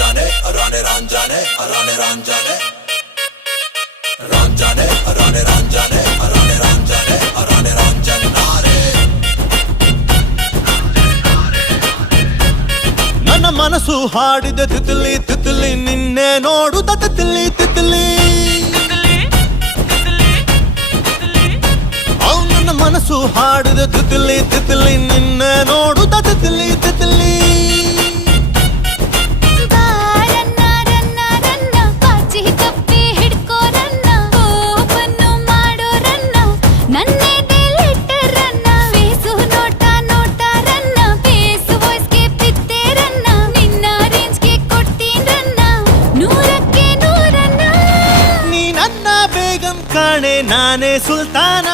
ranjane arane ranjane arane ranjane ranjane arane ranjane arane ranjane arane ranjanare ನನ್ನ ಮನಸ್ಸು ಹಾಡಿದ ತಿತ್ಲಿ ತಿತ್ಲಿ ನಿನ್ನೆ ನೋಡುತ್ತ ತಿತ್ಲಿ ತಿತ್ಲಿ ನನ್ನ ಮನಸ್ಸು ಹಾಡಿದ ತಿತ್ಲಿ ತಿತ್ಲಿ ನಿನ್ನೆ ನೋಡುತ್ತ ತಿತ್ಲಿ ತಿತ್ಲಿ ಕಾಣೆ ನಾನೇ ಸುಲ್ತಾನ